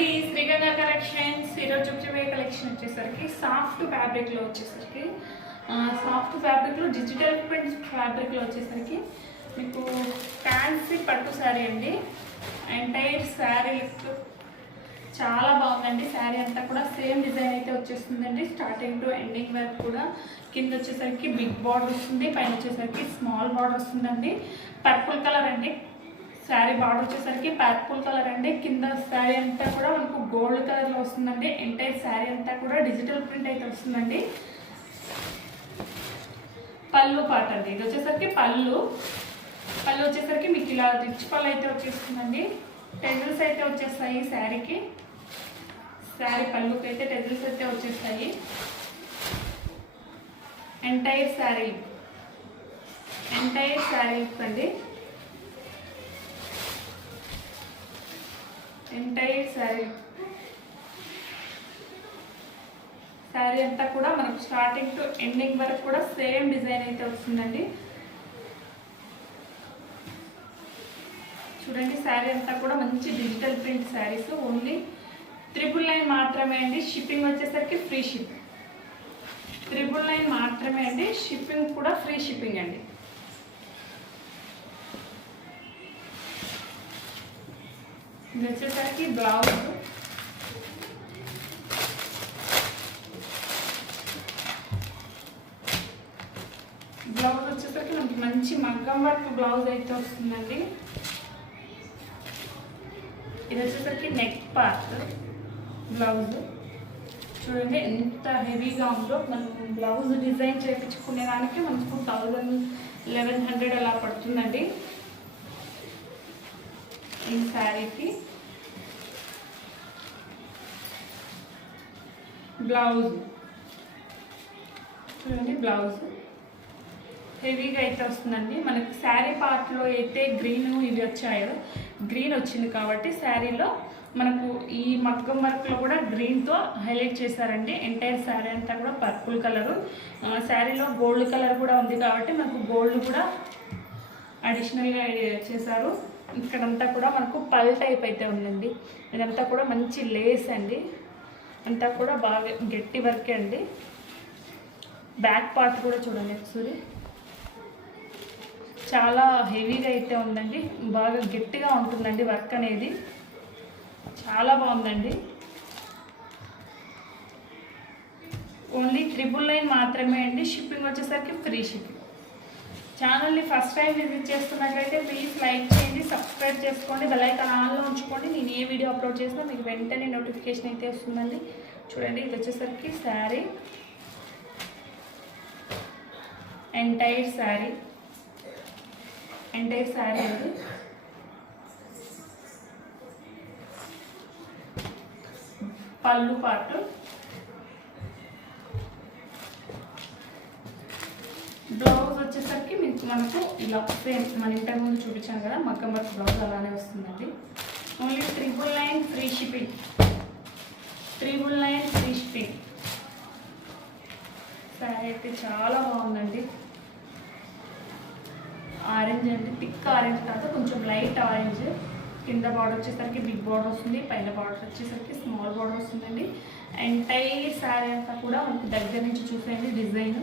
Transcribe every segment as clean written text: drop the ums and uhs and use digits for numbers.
అండి శ్రీగంగా కలెక్షన్స్ ఈరోజు చూపించే కలెక్షన్ వచ్చేసరికి సాఫ్ట్ ఫ్యాబ్రిక్లో వచ్చేసరికి సాఫ్ట్ ఫ్యాబ్రిక్లో డిజిటల్ ప్రింట్ ఫ్యాబ్రిక్లో వచ్చేసరికి మీకు ఫ్యాన్సీ పట్టు శారీ అండి. ఎంటైర్ శారీ చాలా బాగుందండి. శారీ అంతా కూడా సేమ్ డిజైన్ అయితే వచ్చేస్తుందండి. స్టార్టింగ్ టు ఎండింగ్ వరకు కూడా కింద వచ్చేసరికి బిగ్ బార్డర్ వస్తుంది, పైన వచ్చేసరికి స్మాల్ బార్డర్ వస్తుందండి. పర్పుల్ కలర్ అండి. శారీ బార్డర్ వచ్చేసరికి పర్పుల్ కలర్ అండి. కింద శారీ అంతా కూడా మనకు గోల్డ్ కలర్లో వస్తుందండి. ఎంటైర్ శారీ అంతా కూడా డిజిటల్ ప్రింట్ అయితే వస్తుందండి. పళ్ళు పాట అండి. ఇది వచ్చేసరికి పళ్ళు వచ్చేసరికి మీకు ఇలా రిచ్ పళ్ళు అయితే వచ్చేస్తుందండి. టెజిల్స్ అయితే వచ్చేస్తాయి శారీకి. శారీ పళ్ళుకి అయితే టెజిల్స్ అయితే వచ్చేస్తాయి. ఎంటైర్ శారీ అండి. ఎంటైర్ శారీ అంతా కూడా మనకు స్టార్టింగ్ టు ఎండింగ్ వరకు కూడా సేమ్ డిజైన్ అయితే వస్తుందండి. చూడండి, శారీ అంతా కూడా మంచి డిజిటల్ ప్రింట్ శారీస్. ఓన్లీ 999 మాత్రమే అండి. షిప్పింగ్ వచ్చేసరికి ఫ్రీ షిప్పింగ్. 999 మాత్రమే అండి. షిప్పింగ్ కూడా ఫ్రీ షిప్పింగ్ అండి. ఇది వచ్చేసరికి బ్లౌజ్. వచ్చేసరికి మనకి మంచి మగ్గం వర్క్ బ్లౌజ్ అయితే వస్తుందండి. ఇది వచ్చేసరికి నెక్ పార్ట్ బ్లౌజ్. చూడండి ఎంత హెవీగా ఉందో. మనం బ్లౌజ్ డిజైన్ చేయించుకునే దానికి మనకు 1100 అలా పడుతుందండి ఈ శారీకి. బ్లౌజ్ చూడండి, బ్లౌజ్ హెవీగా అయితే వస్తుందండి. మనకి శారీ పార్ట్లో అయితే గ్రీన్ ఇవి వచ్చాయో గ్రీన్ వచ్చింది కాబట్టి శారీలో మనకు ఈ మగ్గం వర్క్లో కూడా గ్రీన్తో హైలైట్ చేశారండి. ఎంటైర్ శారీ అంతా కూడా పర్పుల్ కలరు. శారీలో గోల్డ్ కలర్ కూడా ఉంది కాబట్టి మనకు గోల్డ్ కూడా అడిషనల్గా చేశారు. ఇక్కడంతా కూడా మనకు పల్ టైప్ అయితే ఉందండి. ఇదంతా కూడా మంచి లేస్ అండి. అంతా కూడా బాగా గట్టి వర్కే అండి. బ్యాక్ పార్ట్ కూడా చూడండి ఒకసారి. చాలా హెవీగా అయితే ఉందండి. బాగా గట్టిగా ఉంటుందండి వర్క్ అనేది. చాలా బాగుందండి. ఓన్లీ 999 మాత్రమే అండి. షిప్పింగ్ వచ్చేసరికి ఫ్రీ షిప్పింగ్. ఛానల్ని ఫస్ట్ టైం విజిట్ చేస్తున్నట్లయితే ప్లీజ్ లైక్ చేయండి, సబ్స్క్రైబ్ చేసుకోండి, బెల్ ఐకాన్ ఆన్లో ఉంచుకోండి. నేను ఏ వీడియో అప్లోడ్ చేసినా మీకు వెంటనే నోటిఫికేషన్ అయితే వస్తుందండి. చూడండి, ఇది వచ్చేసరికి శారీ. ఎంటైర్ శారీ అండి. పళ్ళు పార్ట్. బ్లౌజ్ వచ్చేసరికి మనకు ఇలా సేమ్ మన ఇంతకు ముందు చూపించాను కదా మగ్గం వర్క్ బ్లౌజ్ అలానే వస్తుందండి. Only 999 free shipping. 999 free shipping. Sari అయితే చాలా బాగుందండి. ఆరెంజ్ అండి. థిక్ ఆరెంజ్ కాదు, కొంచెం లైట్ ఆరెంజ్. కింద బార్డర్ వచ్చేసరికి బిగ్ బార్డర్ వస్తుంది, పైన బార్డర్ వచ్చేసరికి స్మాల్ బార్డర్ వస్తుందండి. ఎంటైర్ శారీ అంతా కూడా మనకి దగ్గర నుంచి చూసేయండి డిజైన్.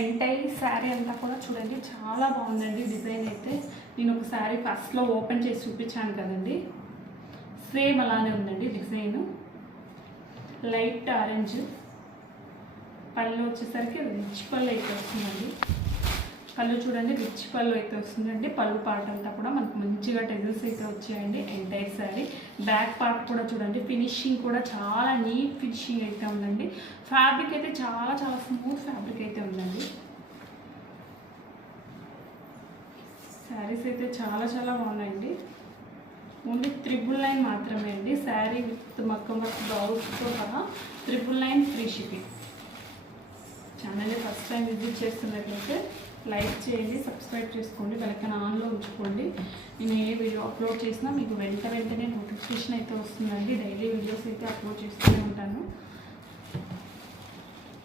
ఎంటైర్ శారీ అంతా కూడా చూడండి చాలా బాగుందండి డిజైన్ అయితే. నేను ఒక శారీ ఫస్ట్లో ఓపెన్ చేసి చూపించాను కదండి, సేమ్ అలానే ఉందండి డిజైన్. Light orange. పళ్ళు వచ్చేసరికి రిచ్ పళ్ళు అయితే వస్తుందండి. పళ్ళు చూడండి రిచ్ పళ్ళు అయితే వస్తుందండి. పళ్ళు పార్ట్ అంతా కూడా మనకు మంచిగా టెజిల్స్ అయితే వచ్చాయండి. ఎంటైర్ శారీ బ్యాక్ పార్ట్ కూడా చూడండి. ఫినిషింగ్ కూడా చాలా నీట్ ఫినిషింగ్ అయితే ఉందండి. ఫ్యాబ్రిక్ అయితే చాలా చాలా స్మూత్ ఫ్యాబ్రిక్ అయితే ఉందండి. శారీస్ అయితే చాలా చాలా బాగున్నాయండి. ఓన్లీ 999 మాత్రమే అండి. శారీ విత్ మగ్గం వర్క్ బ్లౌజ్తో సహా 999 ఫ్రీ షిప్పింగ్. ఛానల్ని ఫస్ట్ టైం విజిట్ చేస్తున్నట్లయితే లైక్ చేయండి, సబ్స్క్రైబ్ చేసుకోండి, బెల్ ఐకాన్ ఆన్లో ఉంచుకోండి. నేను ఏ వీడియో అప్లోడ్ చేసినా మీకు వెంటనే నోటిఫికేషన్ అయితే వస్తుందండి. డైలీ వీడియోస్ అయితే అప్లోడ్ చేస్తూనే ఉంటాను.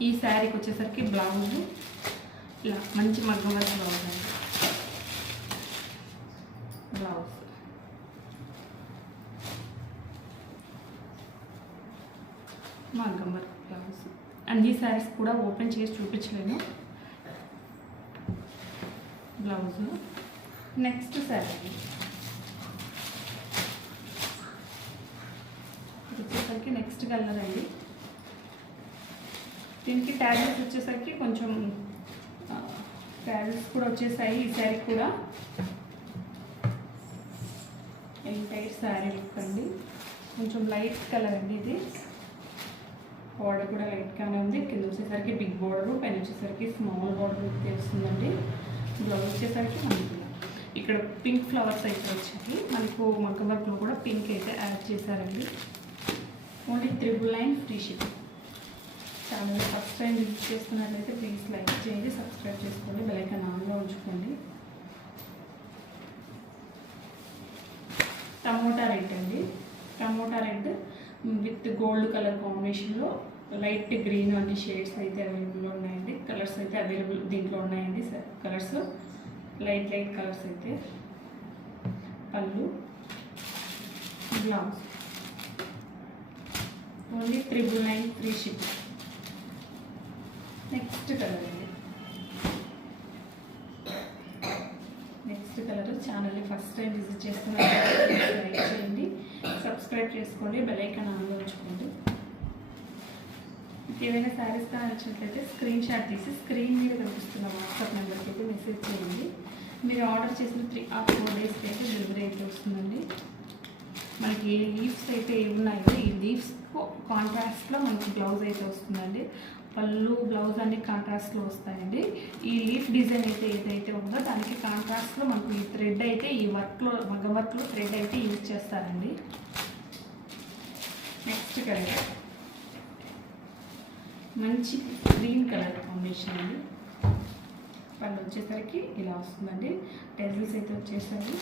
ఈ శారీకి వచ్చేసరికి బ్లౌజ్ ఇలా మంచి మగ్గం వర్క్ బ్లౌజ్ అండి. బ్లౌజ్ మగ్గం వర్క్ బ్లౌజ్. అన్ని శారీస్ కూడా ఓపెన్ చేసి చూపించలేను. బ్లౌజ్. నెక్స్ట్ శారీ వచ్చేసరికి నెక్స్ట్ కలర్ అండి. దీనికి ట్యాగిల్స్ వచ్చేసరికి కొంచెం ట్యాగిల్స్ కూడా వచ్చేసాయి. ఈ శారీ కూడా ఎంటైర్ శారీ లుక్ అండి. కొంచెం లైట్ కలర్ అండి. ఇది బోర్డర్ కూడా లైట్గానే ఉంది. కింద వచ్చేసరికి బిగ్ బోర్డరు, పైన వచ్చేసరికి స్మాల్ బోర్డర్ వస్తుందండి. బ్లౌజ్ వచ్చేసరికి మనకి ఇక్కడ పింక్ ఫ్లవర్స్ అయితే వచ్చాయి. మనకు మగ్గం వర్క్లో కూడా పింక్ అయితే యాడ్ చేశారండి. Only 999 free shipping. Channel first time visit చేస్తున్నట్లయితే ప్లీజ్ లైక్ చేయండి, సబ్స్క్రైబ్ చేసుకోండి, బెల్ ఐకాన్ ఆన్లో ఉంచుకోండి. టమోటా రెడ్ అండి. Tomato red with gold colour కాంబినేషన్లో లైట్ గ్రీన్ అన్ని షేడ్స్ అయితే అవైలబుల్లో ఉన్నాయండి. కలర్స్ అయితే అవైలబుల్ దీంట్లో ఉన్నాయండి. కలర్స్ లైట్ కలర్స్ అయితే. పళ్ళు, blouse. Only 999 free shipping. Next colour అండి. Next colour. ఛానల్ని ఫస్ట్ టైం విజిట్ చేస్తున్నట్లయితే లైక్ చేయండి, సబ్స్క్రైబ్ చేసుకోండి, బెల్ ఐకాన్ ఆన్లో ఉంచుకోండి. ఏవైనా శారీస్ కానీ నచ్చినట్లయితే స్క్రీన్ షాట్ తీసి స్క్రీన్ మీద కనిపిస్తున్న వాట్సాప్ నెంబర్కి అయితే మెసేజ్ చేయండి. మీరు ఆర్డర్ చేసిన 3 or 4 డేస్కి అయితే డెలివరీ అయితే వస్తుందండి. మనకి ఏ లీవ్స్ అయితే ఉన్నాయో ఈ లీవ్స్ కాంట్రాస్ట్లో మనకి బ్లౌజ్ అయితే వస్తుందండి. పళ్ళు, బ్లౌజ్ అన్ని కాంట్రాస్ట్లో వస్తాయండి. ఈ లీఫ్ డిజైన్ అయితే ఏదైతే ఉందో దానికి కాంట్రాస్ట్లో మనకు ఈ థ్రెడ్ అయితే ఈ వర్క్లో మగ్గం వర్క్లో థ్రెడ్ అయితే యూజ్ చేస్తారండి. నెక్స్ట్ కలర్ మంచి గ్రీన్ కలర్ కాంబినేషన్ అండి. పళ్ళు వచ్చేసరికి ఇలా వస్తుందండి. టెజిల్స్ అయితే వచ్చేసరికి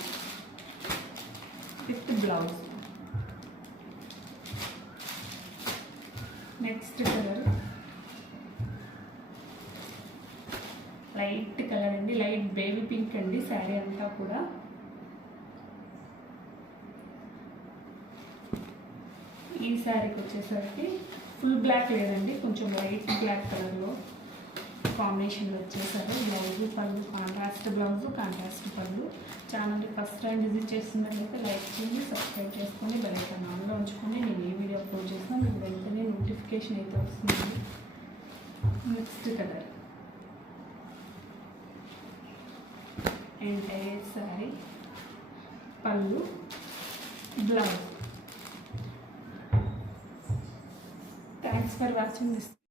with blouse. Next colour light colour అండి. లైట్ బేబీ పింక్ అండి. శారీ అంతా కూడా ఈ శారీకి వచ్చేసరికి ఫుల్ బ్లాక్ లేదండి, కొంచెం లైట్ బ్లాక్ కలర్లో కాంబినేషన్లో వచ్చేసారు. బ్లౌజ్, పళ్ళు కాంట్రాస్ట్ బ్లౌజ్, కాంట్రాస్ట్ పళ్ళు. ఛానల్ని ఫస్ట్ టైం విజిట్ చేస్తున్నట్లయితే లైక్ చేయండి, సబ్స్క్రైబ్ చేసుకొని బెల్ ఐకాన్ ఆన్లో ఉంచుకొని నేను ఏ వీడియో అప్లోడ్ చేసినా మీకు వెంటనే నోటిఫికేషన్ అయితే వస్తుంది. నెక్స్ట్ కలర్ ఎంటైర్ శారీ, పళ్ళు, blouse. Thanks for watching this.